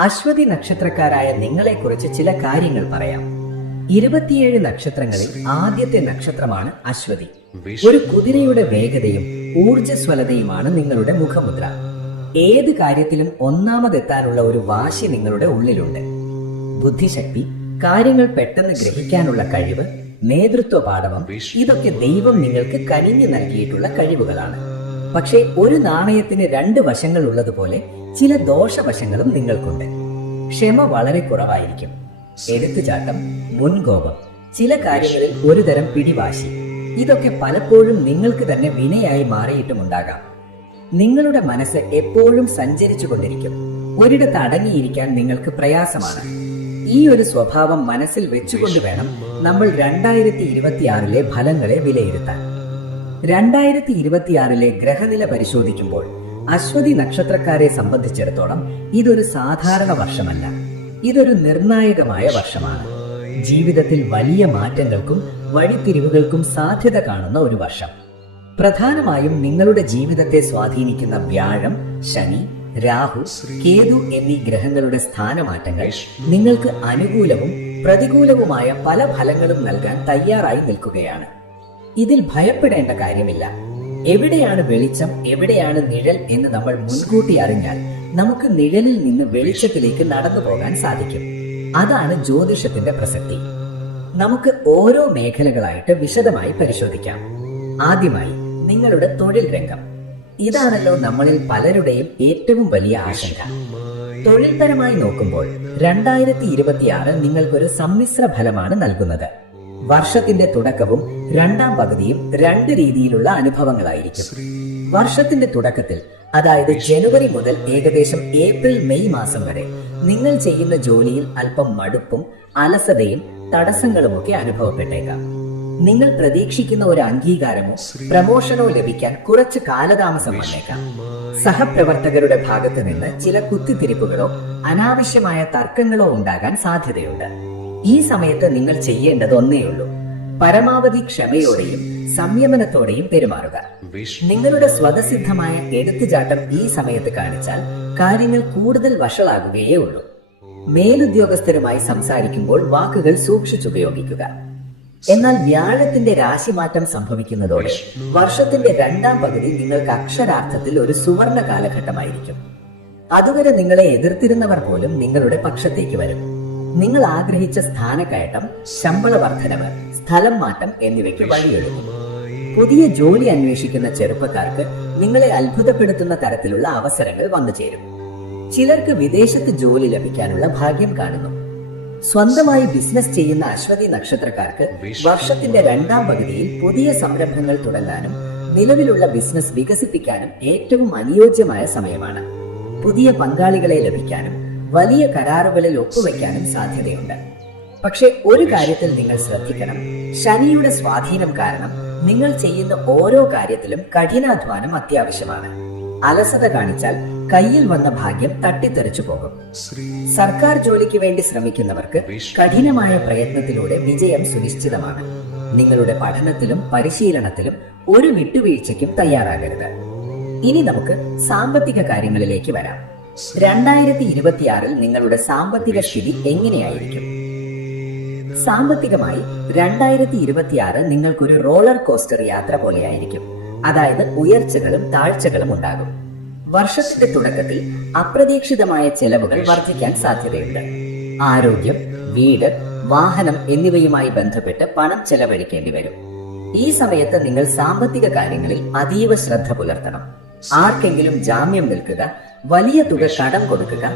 അശ്വതി നക്ഷത്രക്കാരായ നിങ്ങളെക്കുറിച്ച് ചില കാര്യങ്ങൾ പറയാം. 27 നക്ഷത്രങ്ങളിൽ ആദ്യത്തെ നക്ഷത്രമാണ് അശ്വതി. ഒരു കുതിരയുടെ വേഗതയും ഊർജ്ജസ്വലതയുമാണ് നിങ്ങളുടെ മുഖമുദ്ര. ഏത് കാര്യത്തിലും ഒന്നാമതെത്താനുള്ള ഒരു വാശി നിങ്ങളുടെ ഉള്ളിലുണ്ട്. ബുദ്ധിശക്തി, കാര്യങ്ങൾ പെട്ടെന്ന് ഗ്രഹിക്കാനുള്ള കഴിവ്, നേതൃത്വ പാടവം, ഇതൊക്കെ ദൈവം നിങ്ങൾക്ക് കനിഞ്ഞു നൽകിയിട്ടുള്ള കഴിവുകളാണ്. പക്ഷേ ഒരു നാണയത്തിന് 2 വശങ്ങൾ ഉള്ളതുപോലെ ചില ദോഷവശങ്ങളും നിങ്ങൾക്കുണ്ട്. ക്ഷമ വളരെ കുറവായിരിക്കും. എടുത്തുചാട്ടം, മുൻകോപം, ചില കാര്യങ്ങളിൽ ഒരുതരം പിടിവാശി, ഇതൊക്കെ പലപ്പോഴും നിങ്ങൾക്ക് തന്നെ വിനയായി മാറിയിട്ടുമുണ്ടാകാം. നിങ്ങളുടെ മനസ്സ് എപ്പോഴും സഞ്ചരിച്ചു കൊണ്ടിരിക്കും. ഒരിടത്ത് അടങ്ങിയിരിക്കാൻ നിങ്ങൾക്ക് പ്രയാസമാണ്. ഈ ഒരു സ്വഭാവം മനസ്സിൽ വെച്ചുകൊണ്ട് വേണം നമ്മൾ 2026 ഫലങ്ങളെ വിലയിരുത്താൻ. 2026 ഗ്രഹനില പരിശോധിക്കുമ്പോൾ അശ്വതി നക്ഷത്രക്കാരെ സംബന്ധിച്ചിടത്തോളം ഇതൊരു സാധാരണ വർഷമല്ല. ഇതൊരു നിർണായകമായ വർഷമാണ്. ജീവിതത്തിൽ വലിയ മാറ്റങ്ങൾക്കും വഴിത്തിരിവുകൾക്കും സാധ്യത കാണുന്ന ഒരു വർഷം. പ്രധാനമായും നിങ്ങളുടെ ജീവിതത്തെ സ്വാധീനിക്കുന്ന വ്യാഴം, ശനി, രാഹു, കേതു എന്നീ ഗ്രഹങ്ങളുടെ സ്ഥാനമാറ്റങ്ങൾ നിങ്ങൾക്ക് അനുകൂലവും പ്രതികൂലവുമായ പല ഫലങ്ങളും നൽകാൻ തയ്യാറായി നിൽക്കുകയാണ്. ഇതിൽ ഭയപ്പെടേണ്ട കാര്യമില്ല. എവിടെയാണ് വെളിച്ചം, എവിടെയാണ് നിഴൽ എന്ന് നമ്മൾ മുൻകൂട്ടി അറിഞ്ഞാൽ നമുക്ക് നിഴലിൽ നിന്ന് വെളിച്ചത്തിലേക്ക് നടന്നു പോകാൻ സാധിക്കും. അതാണ് ജ്യോതിഷത്തിന്റെ പ്രസക്തി. നമുക്ക് ഓരോ മേഖലകളായിട്ട് വിശദമായി പരിശോധിക്കാം. ആദ്യമായി നിങ്ങളുടെ തൊഴിൽ രംഗം. ഇതാണല്ലോ നമ്മളിൽ പലരുടെയും ഏറ്റവും വലിയ ആശങ്ക. തൊഴിൽപരമായി നോക്കുമ്പോൾ 2026 നിങ്ങൾക്കൊരു സമ്മിശ്ര ഫലമാണ് നൽകുന്നത്. വർഷത്തിന്റെ തുടക്കവും 2ാം പകുതിയും 2 രീതിയിലുള്ള അനുഭവങ്ങളായിരിക്കും. വർഷത്തിന്റെ തുടക്കത്തിൽ, അതായത് ജനുവരി മുതൽ ഏകദേശം ഏപ്രിൽ മെയ് മാസം വരെ നിങ്ങൾ ചെയ്യുന്ന ജോലിയിൽ അല്പം മടുപ്പും അലസതയും തടസ്സങ്ങളുമൊക്കെ അനുഭവപ്പെട്ടേക്കാം. നിങ്ങൾ പ്രതീക്ഷിക്കുന്ന ഒരു അംഗീകാരമോ പ്രമോഷനോ ലഭിക്കാൻ കുറച്ച് കാലതാമസം വന്നേക്കാം. സഹപ്രവർത്തകരുടെ ഭാഗത്ത് നിന്ന് ചില കുത്തിത്തിരിപ്പുകളോ അനാവശ്യമായ തർക്കങ്ങളോ ഉണ്ടാകാൻ സാധ്യതയുണ്ട്. ഈ സമയത്ത് നിങ്ങൾ ചെയ്യേണ്ടത് ഒന്നേയുള്ളൂ: പരമാവധി ക്ഷമയോടെയും സംയമനത്തോടെയും പെരുമാറുക. നിങ്ങളുടെ സ്വതസിദ്ധമായ എടുത്തുചാട്ടം ഈ സമയത്ത് കാണിച്ചാൽ കാര്യങ്ങൾ കൂടുതൽ വഷളാകുകയേ ഉള്ളൂ. മേലുദ്യോഗസ്ഥരുമായി സംസാരിക്കുമ്പോൾ വാക്കുകൾ സൂക്ഷിച്ചുപയോഗിക്കുക. എന്നാൽ വ്യാഴത്തിന്റെ രാശിമാറ്റം സംഭവിക്കുന്നതോടെ വർഷത്തിന്റെ 2ാം പകുതി നിങ്ങൾക്ക് അക്ഷരാർത്ഥത്തിൽ ഒരു സുവർണ കാലഘട്ടമായിരിക്കും. അതുവരെ നിങ്ങളെ എതിർത്തിരുന്നവർ പോലും നിങ്ങളുടെ പക്ഷത്തേക്ക് വരും. നിങ്ങൾ ആഗ്രഹിച്ച സ്ഥാനക്കയറ്റം, ശമ്പള വർധനവ്, സ്ഥലം മാറ്റം എന്നിവയ്ക്ക് വഴിയൊരുക്കും. പുതിയ ജോലി അന്വേഷിക്കുന്ന ചെറുപ്പക്കാർക്ക് നിങ്ങളെ അത്ഭുതപ്പെടുത്തുന്ന തരത്തിലുള്ള അവസരങ്ങൾ വന്നു ചേരും. ചിലർക്ക് വിദേശത്ത് ജോലി ലഭിക്കാനുള്ള ഭാഗ്യം കാണുന്നു. സ്വന്തമായി ബിസിനസ് ചെയ്യുന്ന അശ്വതി നക്ഷത്രക്കാർക്ക് വർഷത്തിന്റെ 2ാം പകുതിയിൽ പുതിയ സംരംഭങ്ങൾ തുടങ്ങാനും നിലവിലുള്ള ബിസിനസ് വികസിപ്പിക്കാനും ഏറ്റവും അനുയോജ്യമായ സമയമാണ്. പുതിയ പങ്കാളികളെ ലഭിക്കാനും വലിയ കരാറുകളിൽ ഒപ്പുവെക്കാനും സാധ്യതയുണ്ട്. പക്ഷെ ഒരു കാര്യത്തിൽ നിങ്ങൾ ശ്രദ്ധിക്കണം: ശനിയുടെ സ്വാധീനം കാരണം നിങ്ങൾ ചെയ്യുന്ന ഓരോ കാര്യത്തിലും കഠിനാധ്വാനം അത്യാവശ്യമാണ്. അലസത കാണിച്ചാൽ കയ്യിൽ വന്ന ഭാഗ്യം തട്ടിത്തെറിച്ചു പോകും. സർക്കാർ ജോലിക്ക് വേണ്ടി ശ്രമിക്കുന്നവർക്ക് കഠിനമായ പ്രയത്നത്തിലൂടെ വിജയം സുനിശ്ചിതമാണ്. നിങ്ങളുടെ പഠനത്തിലും പരിശീലനത്തിലും ഒരു വിട്ടുവീഴ്ചയ്ക്കും തയ്യാറാകരുത്. ഇനി നമുക്ക് സാമ്പത്തിക കാര്യങ്ങളിലേക്ക് വരാം. 2026 നിങ്ങളുടെ സാമ്പത്തിക സ്ഥിതി എങ്ങനെയായിരിക്കും? സാമ്പത്തികമായി 2026 നിങ്ങൾക്കൊരു റോളർ കോസ്റ്റർ യാത്ര പോലെയായിരിക്കും. അതായത് ഉയർച്ചകളും താഴ്ചകളും ഉണ്ടാകും. വർഷത്തിന്റെ തുടക്കത്തിൽ അപ്രതീക്ഷിതമായ ചെലവുകൾ വർദ്ധിക്കാൻ സാധ്യതയുണ്ട്. ആരോഗ്യം, വീട്, വാഹനം എന്നിവയുമായി ബന്ധപ്പെട്ട് പണം ചെലവഴിക്കേണ്ടി വരും. ഈ സമയത്ത് നിങ്ങൾ സാമ്പത്തിക കാര്യങ്ങളിൽ അതീവ ശ്രദ്ധ പുലർത്തണം. ആർക്കെങ്കിലും ജാമ്യം നിൽക്കുക, വലിയ തുക കടം കൊടുക്കുക,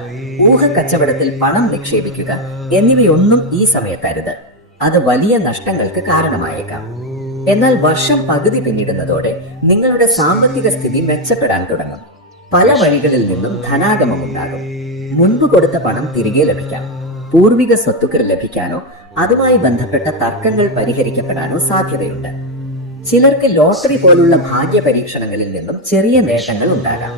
ഊഹക്കച്ചവടത്തിൽ പണം നിക്ഷേപിക്കുക എന്നിവയൊന്നും ഈ സമയത്തരുത്. അത് വലിയ നഷ്ടങ്ങൾക്ക് കാരണമായേക്കാം. എന്നാൽ വർഷം പകുതി പിന്നിടുന്നതോടെ നിങ്ങളുടെ സാമ്പത്തിക സ്ഥിതി മെച്ചപ്പെടാൻ തുടങ്ങും. പല വഴികളിൽ നിന്നും ധനാഗമം ഉണ്ടാകും. മുൻപ് കൊടുത്ത പണം തിരികെ ലഭിക്കാം. പൂർവിക സ്വത്തുക്കൾ ലഭിക്കാനോ അതുമായി ബന്ധപ്പെട്ട തർക്കങ്ങൾ പരിഹരിക്കപ്പെടാനോ സാധ്യതയുണ്ട്. ചിലർക്ക് ലോട്ടറി പോലുള്ള ഭാഗ്യ പരീക്ഷണങ്ങളിൽ നിന്നും ചെറിയ നേട്ടങ്ങൾ ഉണ്ടാകാം.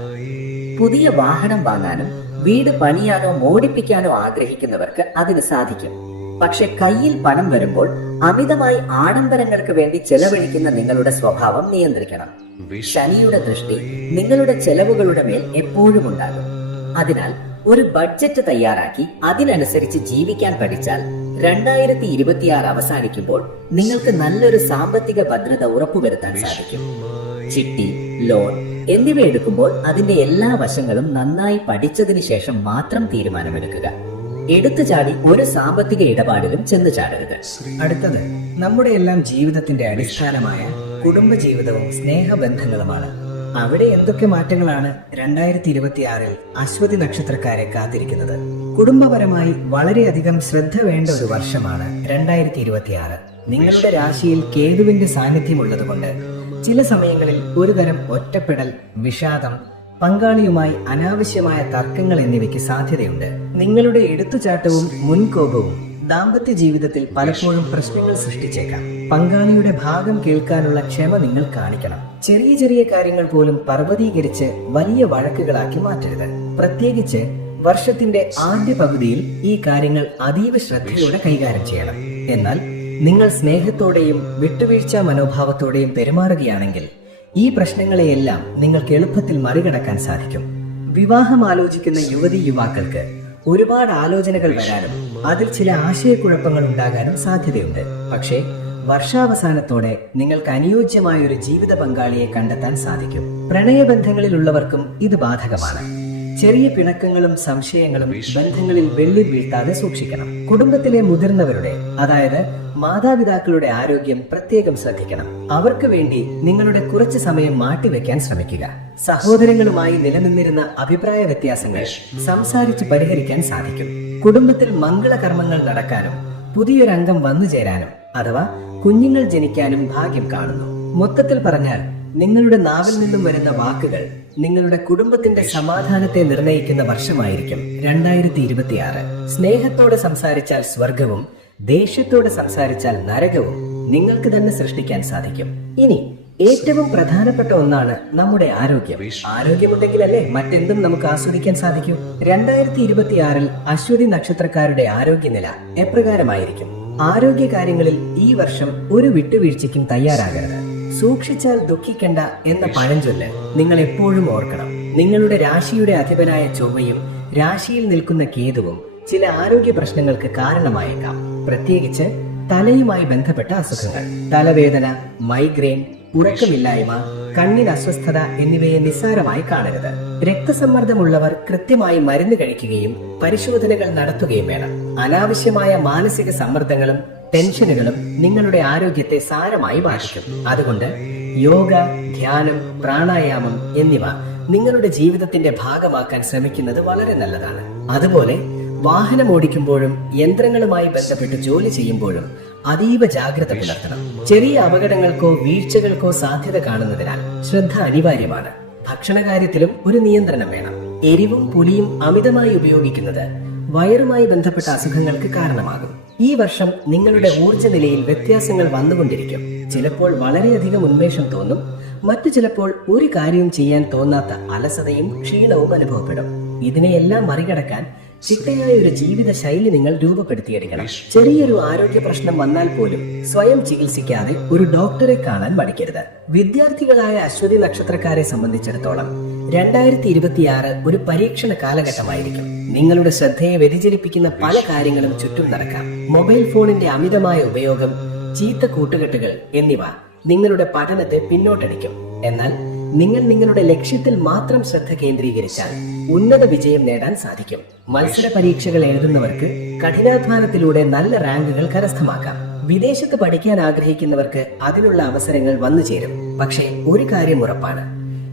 പുതിയ വാഹനം വാങ്ങാനും വീട് പണിയാനോ മോടിപ്പിക്കാനോ ആഗ്രഹിക്കുന്നവർക്ക് അതിന് സാധിക്കും. പക്ഷെ കയ്യിൽ പണം വരുമ്പോൾ അമിതമായി ആഡംബരങ്ങൾക്ക് വേണ്ടി ചെലവഴിക്കുന്ന നിങ്ങളുടെ സ്വഭാവം നിയന്ത്രിക്കണം. ശനിയുടെ ദൃഷ്ടി നിങ്ങളുടെ ചെലവുകളുടെ മേൽ എപ്പോഴും ഉണ്ടാകും. അതിനാൽ ഒരു ബഡ്ജറ്റ് തയ്യാറാക്കി അതിനനുസരിച്ച് ജീവിക്കാൻ പഠിച്ചാൽ 2026 അവസാനിക്കുമ്പോൾ നിങ്ങൾക്ക് നല്ലൊരു സാമ്പത്തിക ഭദ്രത ഉറപ്പുവരുത്താൻ സാധിക്കും. ചിട്ടി, ലോൺ എന്നിവ എടുക്കുമ്പോൾ അതിന്റെ എല്ലാ വശങ്ങളും നന്നായി പഠിച്ചതിന് ശേഷം മാത്രം തീരുമാനമെടുക്കുക. എടുത്തു ചാടി ഒരു സാമ്പത്തിക ഇടപാടിലും ചെന്നു ചാടരുത്. അടുത്തത് നമ്മുടെ എല്ലാം ജീവിതത്തിന്റെ അടിസ്ഥാനമായ കുടുംബജീവിതവും സ്നേഹബന്ധങ്ങളുമാണ്. അവിടെ എന്തൊക്കെ മാറ്റങ്ങളാണ് 2026 അശ്വതി നക്ഷത്രക്കാരെ കാത്തിരിക്കുന്നത്? കുടുംബപരമായി വളരെയധികം ശ്രദ്ധ വേണ്ട ഒരു വർഷമാണ് 2026. നിങ്ങളുടെ രാശിയിൽ കേതുവിന്റെ സാന്നിധ്യമുള്ളതുകൊണ്ട് ചില സമയങ്ങളിൽ ഒരുതരം ഒറ്റപ്പെടൽ, വിഷാദം, പങ്കാളിയുമായി അനാവശ്യമായ തർക്കങ്ങൾ എന്നിവയ്ക്ക് സാധ്യതയുണ്ട്. നിങ്ങളുടെ എടുത്തുചാട്ടവും മുൻകോപവും ദാമ്പത്യ ജീവിതത്തിൽ പലപ്പോഴും പ്രശ്നങ്ങൾ സൃഷ്ടിച്ചേക്കാം. പങ്കാളിയുടെ ഭാഗം കേൾക്കാനുള്ള ക്ഷമ നിങ്ങൾ കാണിക്കണം. ചെറിയ ചെറിയ കാര്യങ്ങൾ പോലും പർവ്വതീകരിച്ച് വലിയ വഴക്കുകളാക്കി മാറ്റരുത്. പ്രത്യേകിച്ച് വർഷത്തിന്റെ ആദ്യ പകുതിയിൽ ഈ കാര്യങ്ങൾ അതീവ ശ്രദ്ധയോടെ കൈകാര്യം ചെയ്യണം. എന്നാൽ നിങ്ങൾ സ്നേഹത്തോടെയും വിട്ടുവീഴ്ച മനോഭാവത്തോടെയും പെരുമാറുകയാണെങ്കിൽ ഈ പ്രശ്നങ്ങളെയെല്ലാം നിങ്ങൾക്ക് എളുപ്പത്തിൽ മറികടക്കാൻ സാധിക്കും. വിവാഹം ആലോചിക്കുന്ന യുവതി യുവാക്കൾക്ക് ഒരുപാട് ആലോചനകൾ വരാനും അതിൽ ചില ആശയക്കുഴപ്പങ്ങൾ ഉണ്ടാകാനും സാധ്യതയുണ്ട്. പക്ഷേ വർഷാവസാനത്തോടെ നിങ്ങൾക്ക് അനുയോജ്യമായ ഒരു ജീവിത പങ്കാളിയെ കണ്ടെത്താൻ സാധിക്കും. പ്രണയബന്ധങ്ങളിലുള്ളവർക്കും ഇത് ബാധകമാണ്. ചെറിയ പിണക്കങ്ങളും സംശയങ്ങളും ബന്ധങ്ങളിൽ വെള്ളി വീഴ്ത്താതെ സൂക്ഷിക്കണം. കുടുംബത്തിലെ മുതിർന്നവരുടെ, അതായത് മാതാപിതാക്കളുടെ ആരോഗ്യം പ്രത്യേകം ശ്രദ്ധിക്കണം. അവർക്ക് വേണ്ടി നിങ്ങളുടെ കുറച്ച് സമയം മാറ്റിവെക്കാൻ ശ്രമിക്കുക. സഹോദരങ്ങളുമായി നിലനിന്നിരുന്ന അഭിപ്രായ വ്യത്യാസങ്ങൾ സംസാരിച്ച് പരിഹരിക്കാൻ സാധിക്കും. കുടുംബത്തിൽ മംഗളകർമ്മങ്ങൾ നടക്കാനും പുതിയൊരംഗം വന്നു ചേരാനും അഥവാ കുഞ്ഞുങ്ങൾ ജനിക്കാനും ഭാഗ്യം കാണുന്നു. മൊത്തത്തിൽ പറഞ്ഞാൽ നിങ്ങളുടെ നാവിൽ നിന്നും വരുന്ന വാക്കുകൾ നിങ്ങളുടെ കുടുംബത്തിന്റെ സമാധാനത്തെ നിർണയിക്കുന്ന വർഷമായിരിക്കും 2026. സ്നേഹത്തോടെ സംസാരിച്ചാൽ സ്വർഗവും ദേഷ്യത്തോടെ സംസാരിച്ചാൽ നരകവും നിങ്ങൾക്ക് തന്നെ സൃഷ്ടിക്കാൻ സാധിക്കും. ഇനി ഏറ്റവും പ്രധാനപ്പെട്ട ഒന്നാണ് നമ്മുടെ ആരോഗ്യം. ആരോഗ്യമുണ്ടെങ്കിലല്ലേ മറ്റെന്തും നമുക്ക് ആസ്വദിക്കാൻ സാധിക്കും. 2026 അശ്വതി നക്ഷത്രക്കാരുടെ ആരോഗ്യനില എപ്രകാരമായിരിക്കും? ആരോഗ്യ കാര്യങ്ങളിൽ ഈ വർഷം ഒരു വിട്ടുവീഴ്ചയ്ക്കും തയ്യാറാകരുത്. സൂക്ഷിച്ചാൽ ദുഃഖിക്കണ്ട എന്ന പഴഞ്ചൊല്ല് നിങ്ങൾ എപ്പോഴും ഓർക്കണം. നിങ്ങളുടെ രാശിയുടെ അധിപനായ ചൊവ്വയും രാശിയിൽ നിൽക്കുന്ന കേതുവും ചില ആരോഗ്യ പ്രശ്നങ്ങൾക്ക് കാരണമായേക്കാം. പ്രത്യേകിച്ച് തലയുമായി ബന്ധപ്പെട്ട അസുഖങ്ങൾ, തലവേദന, മൈഗ്രെയിൻ, ഉറക്കമില്ലായ്മ, കണ്ണിന് അസ്വസ്ഥത എന്നിവയെ നിസ്സാരമായി കാണരുത്. രക്തസമ്മർദ്ദമുള്ളവർ കൃത്യമായി മരുന്ന് കഴിക്കുകയും പരിശോധനകൾ നടത്തുകയും വേണം. അനാവശ്യമായ മാനസിക സമ്മർദ്ദങ്ങളും ടെൻഷനുകളും നിങ്ങളുടെ ആരോഗ്യത്തെ സാരമായി ബാധിക്കും. അതുകൊണ്ട് യോഗ, ധ്യാനം, പ്രാണായാമം എന്നിവ നിങ്ങളുടെ ജീവിതത്തിന്റെ ഭാഗമാക്കാൻ ശ്രമിക്കുന്നത് വളരെ നല്ലതാണ്. അതുപോലെ വാഹനം ഓടിക്കുമ്പോഴും യന്ത്രങ്ങളുമായി ബന്ധപ്പെട്ട് ജോലി ചെയ്യുമ്പോഴും അതീവ ജാഗ്രത പുലർത്തണം. ചെറിയ അപകടങ്ങൾക്കോ വീഴ്ചകൾക്കോ സാധ്യത കാണുന്നതിനാൽ ശ്രദ്ധ അനിവാര്യമാണ്. ഭക്ഷണകാര്യത്തിലും ഒരു നിയന്ത്രണം വേണം. എരിവും പുളിയും അമിതമായി ഉപയോഗിക്കുന്നത് വയറുമായി ബന്ധപ്പെട്ട അസുഖങ്ങൾക്ക് കാരണമാകും. ഈ വർഷം നിങ്ങളുടെ ഊർജ്ജ നിലയിൽ വ്യത്യാസങ്ങൾ വന്നുകൊണ്ടിരിക്കും. ചിലപ്പോൾ വളരെയധികം ഉന്മേഷം തോന്നും, മറ്റു ചിലപ്പോൾ ഒരു കാര്യവും ചെയ്യാൻ തോന്നാത്ത അലസതയും ക്ഷീണവും അനുഭവപ്പെടും. ഇതിനെയെല്ലാം മറികടക്കാൻ ചിട്ടയായ ഒരു ജീവിത ശൈലി നിങ്ങൾ രൂപപ്പെടുത്തിയെടുക്കണം. ചെറിയൊരു ആരോഗ്യ പ്രശ്നം വന്നാൽ പോലും സ്വയം ചികിത്സിക്കാതെ ഒരു ഡോക്ടറെ കാണാൻ മടിക്കരുത്. വിദ്യാർത്ഥികളായ അശ്വതി നക്ഷത്രക്കാരെ സംബന്ധിച്ചിടത്തോളം 2026 ഒരു പരീക്ഷണ കാലഘട്ടമായിരിക്കും. നിങ്ങളുടെ ശ്രദ്ധയെ വ്യതിചലിപ്പിക്കുന്ന പല കാര്യങ്ങളും ചുറ്റും നടക്കാം. മൊബൈൽ ഫോണിന്റെ അമിതമായ ഉപയോഗം, ചീത്ത കൂട്ടുകെട്ടുകൾ എന്നിവ നിങ്ങളുടെ പഠനത്തെ പിന്നോട്ടടിക്കും. എന്നാൽ നിങ്ങൾ നിങ്ങളുടെ ലക്ഷ്യത്തിൽ മാത്രം ശ്രദ്ധ കേന്ദ്രീകരിച്ചാൽ ഉന്നത വിജയം നേടാൻ സാധിക്കും. മത്സര പരീക്ഷകൾ എഴുതുന്നവർക്ക് കഠിനാധ്വാനത്തിലൂടെ നല്ല റാങ്കുകൾ കരസ്ഥമാക്കാം. വിദേശത്ത് പഠിക്കാൻ ആഗ്രഹിക്കുന്നവർക്ക് അതിനുള്ള അവസരങ്ങൾ വന്നു ചേരും. പക്ഷേ ഒരു കാര്യം ഉറപ്പാണ്,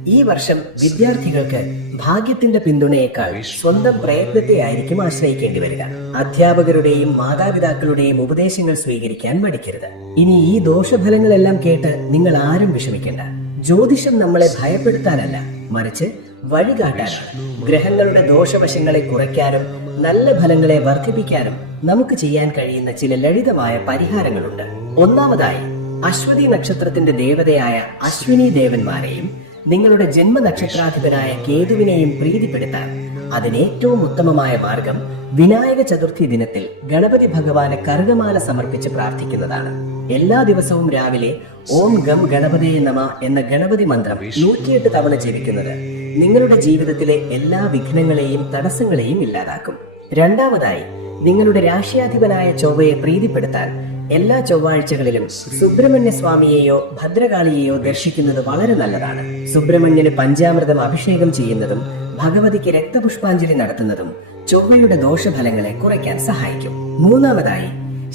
ഈ വർഷം വിദ്യാർത്ഥികൾക്ക് ഭാഗ്യത്തിന്റെ പിന്തുണയേക്കാൾ സ്വന്തം പ്രയത്നത്തെ ആയിരിക്കും ആശ്രയിക്കേണ്ടി വരിക. അധ്യാപകരുടെയും മാതാപിതാക്കളുടെയും ഉപദേശങ്ങൾ സ്വീകരിക്കാൻ മടിക്കരുത്. ഇനി ഈ ദോഷഫലങ്ങളെല്ലാം കേട്ട് നിങ്ങൾ ആരും വിഷമിക്കേണ്ട. ജ്യോതിഷം നമ്മളെ ഭയപ്പെടുത്താനല്ല, മറിച്ച് വഴികാട്ടാനാണ്. ഗ്രഹങ്ങളുടെ ദോഷവശങ്ങളെ കുറയ്ക്കാനും നല്ല ഫലങ്ങളെ വർദ്ധിപ്പിക്കാനും നമുക്ക് ചെയ്യാൻ കഴിയുന്ന ചില ലളിതമായ പരിഹാരങ്ങളുണ്ട്. ഒന്നാമതായി, അശ്വതി നക്ഷത്രത്തിന്റെ ദേവതയായ അശ്വിനി ദേവന്മാരെയും നിങ്ങളുടെ ജന്മനക്ഷത്രാധിപനായ കേതുവിനെയും പ്രീതിപ്പെടുത്താൻ അതിനേറ്റവും ഉത്തമമായ മാർഗം വിനായക ചതുർത്ഥി ദിനത്തിൽ ഗണപതി ഭഗവാന് കറുകമാല സമർപ്പിച്ച് പ്രാർത്ഥിക്കുന്നതാണ്. എല്ലാ ദിവസവും രാവിലെ ഓം ഗം ഗണപതേ നമ എന്ന ഗണപതി മന്ത്രം 108 തവണ ജപിക്കുന്നത് നിങ്ങളുടെ ജീവിതത്തിലെ എല്ലാ വിഘ്നങ്ങളെയും തടസ്സങ്ങളെയും ഇല്ലാതാക്കും. രണ്ടാമതായി, നിങ്ങളുടെ രാശിയാധിപനായ ചൊവ്വയെ പ്രീതിപ്പെടുത്താൻ എല്ലാ ചൊവ്വാഴ്ചകളിലും സുബ്രഹ്മണ്യ സ്വാമിയെയോ ഭദ്രകാളിയെയോ ദർശിക്കുന്നത് വളരെ നല്ലതാണ്. സുബ്രഹ്മണ്യന് പഞ്ചാമൃതം അഭിഷേകം ചെയ്യുന്നതും ഭഗവതിക്ക് രക്തപുഷ്പാഞ്ജലി നടത്തുന്നതും ചൊവ്വയുടെ ദോഷഫലങ്ങളെ കുറയ്ക്കാൻ സഹായിക്കും. മൂന്നാമതായി,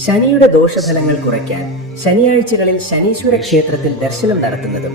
ശനിയുടെ ദോഷഫലങ്ങൾ കുറയ്ക്കാൻ ശനിയാഴ്ചകളിൽ ശനീശ്വര ക്ഷേത്രത്തിൽ ദർശനം നടത്തുന്നതും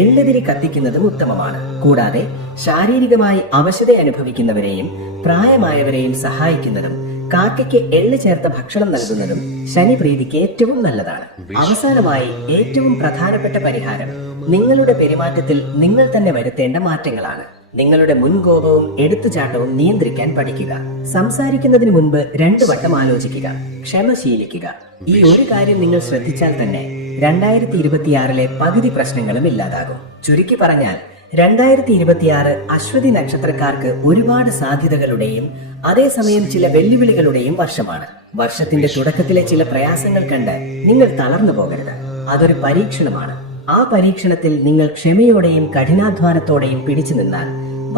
എള്ളുതിരി കത്തിക്കുന്നതും ഉത്തമമാണ്. കൂടാതെ ശാരീരികമായി അവശത അനുഭവിക്കുന്നവരെയും പ്രായമായവരെയും സഹായിക്കുന്നതും കാക്കയ്ക്ക് എള്ള് ചേർത്ത ഭക്ഷണം നൽകുന്നതും ശനി പ്രീതിക്ക് ഏറ്റവും നല്ലതാണ്. അവസാനമായി, ഏറ്റവും പ്രധാനപ്പെട്ട പരിഹാരം നിങ്ങളുടെ പെരുമാറ്റത്തിൽ നിങ്ങൾ തന്നെ വരുത്തേണ്ട മാറ്റങ്ങളാണ്. നിങ്ങളുടെ മുൻകോപവും എടുത്തുചാട്ടവും നിയന്ത്രിക്കാൻ പഠിക്കുക. സംസാരിക്കുന്നതിന് മുൻപ് 2 വട്ടം ആലോചിക്കുക. ക്ഷമ ശീലിക്കുക. ഈ ഒരു കാര്യം നിങ്ങൾ ശ്രദ്ധിച്ചാൽ തന്നെ 2026 പകുതി പ്രശ്നങ്ങളും ഇല്ലാതാകും. ചുരുക്കി പറഞ്ഞാൽ 2026 അശ്വതി നക്ഷത്രക്കാർക്ക് ഒരുപാട് സാധ്യതകളുടെയും അതേസമയം ചില വെല്ലുവിളികളുടെയും വർഷമാണ്. വർഷത്തിന്റെ തുടക്കത്തിലെ ചില പ്രയാസങ്ങൾ കണ്ട് നിങ്ങൾ തളർന്നു പോകരുത്. അതൊരു പരീക്ഷണമാണ്. ആ പരീക്ഷണത്തിൽ നിങ്ങൾ ക്ഷമയോടെയും കഠിനാധ്വാനത്തോടെയും പിടിച്ചു നിന്നാൽ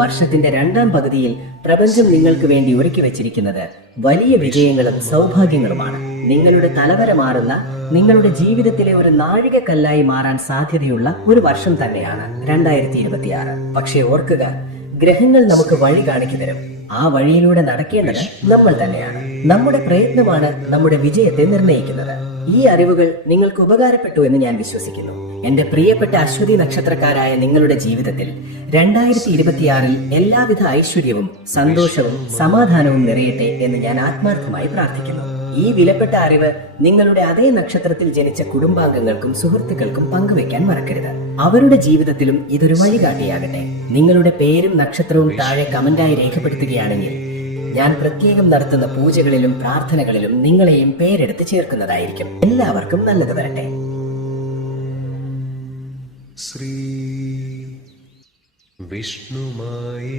വർഷത്തിന്റെ 2ാം പകുതിയിൽ പ്രപഞ്ചം നിങ്ങൾക്ക് വേണ്ടി ഒരുക്കി വെച്ചിരിക്കുന്നത് വലിയ വിജയങ്ങളും സൗഭാഗ്യങ്ങളുമാണ്. നിങ്ങളുടെ തലവര മാറുന്ന, നിങ്ങളുടെ ജീവിതത്തിലെ ഒരു നാഴികക്കല്ലായി മാറാൻ സാധ്യതയുള്ള ഒരു വർഷം തന്നെയാണ് 2026. പക്ഷേ ഓർക്കുക, ഗ്രഹങ്ങൾ നമുക്ക് വഴി കാണിച്ചു തരും. ആ വഴിയിലൂടെ നടക്കേണ്ടത് നമ്മൾ തന്നെയാണ്. നമ്മുടെ പ്രയത്നമാണ് നമ്മുടെ വിജയത്തെ നിർണ്ണയിക്കുന്നത്. ഈ അറിവുകൾ നിങ്ങൾക്ക് ഉപകാരപ്പെട്ടു എന്ന് ഞാൻ വിശ്വസിക്കുന്നു. എന്റെ പ്രിയപ്പെട്ട അശ്വതി നക്ഷത്രക്കാരായ നിങ്ങളുടെ ജീവിതത്തിൽ 2026 എല്ലാവിധ ഐശ്വര്യവും സന്തോഷവും സമാധാനവും നിറയട്ടെ എന്ന് ഞാൻ ആത്മാർത്ഥമായി പ്രാർത്ഥിക്കുന്നു. ഈ വിലപ്പെട്ട അറിവ് നിങ്ങളുടെ അതേ നക്ഷത്രത്തിൽ ജനിച്ച കുടുംബാംഗങ്ങൾക്കും സുഹൃത്തുക്കൾക്കും പങ്കുവെക്കാൻ മറക്കരുത്. അവരുടെ ജീവിതത്തിലും ഇതൊരു വഴികാട്ടിയാകട്ടെ. നിങ്ങളുടെ പേരും നക്ഷത്രവും താഴെ കമന്റായി രേഖപ്പെടുത്തുകയാണെങ്കിൽ ഞാൻ പ്രത്യേകം നടത്തുന്ന പൂജകളിലും പ്രാർത്ഥനകളിലും നിങ്ങളെയും പേരെടുത്ത് ചേർക്കുന്നതായിരിക്കും. എല്ലാവർക്കും നല്ലത് വരട്ടെ. ശ്രീ വിഷ്ണുമായേ